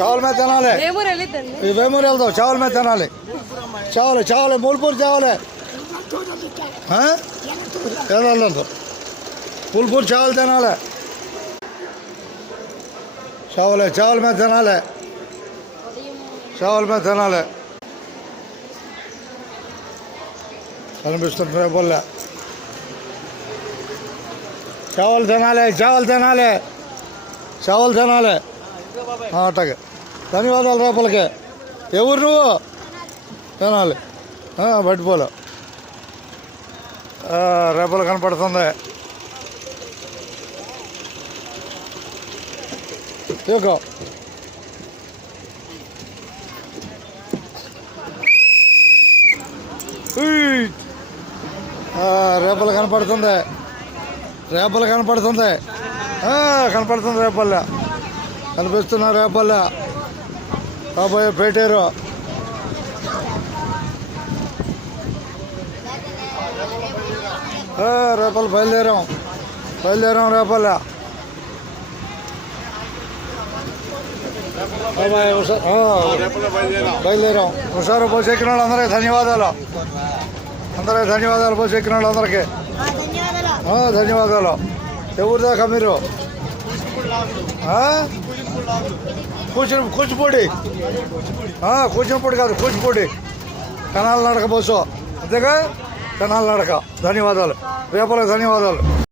చావల మీద తినాలి. వేమూరు వెళ్దాం. చావల మీద తినాలి. చావలే మూలపూరు చావలే. వెళ్ళదు మూలపూరు చావలు తినాలి. చావల మీద తినాలి. చావల మీద తినాలి. కనిపిస్తుంది రేపల్లె. చావలు తినాలి. అట్టగే ధన్యవాదాలు. రేపలకి ఎవరు నువ్వు తినాలి. బయటపోలే రేపలు కనపడుతుంది. ఇక రేపలు కనపడుతుంది. రేపల్లె కనిపిస్తున్నా. రేపల్లె కాబోయే పేటేరు. రేపలు బయలుదేరాం. రేపల్లె బయలుదేరాం. హుషారు బస్సు ఎక్కిన వాళ్ళు అందరికీ ధన్యవాదాలు. బస్సు ఎక్కిన వాళ్ళు అందరికీ ధన్యవాదాలు. ఎవరి దాకా మీరు? కూచిపూడి కాదు, కూచిపూడి కనాల నడక బస్సు. అంతేగా కనాల నడక. ధన్యవాదాలు. రేపలకు ధన్యవాదాలు.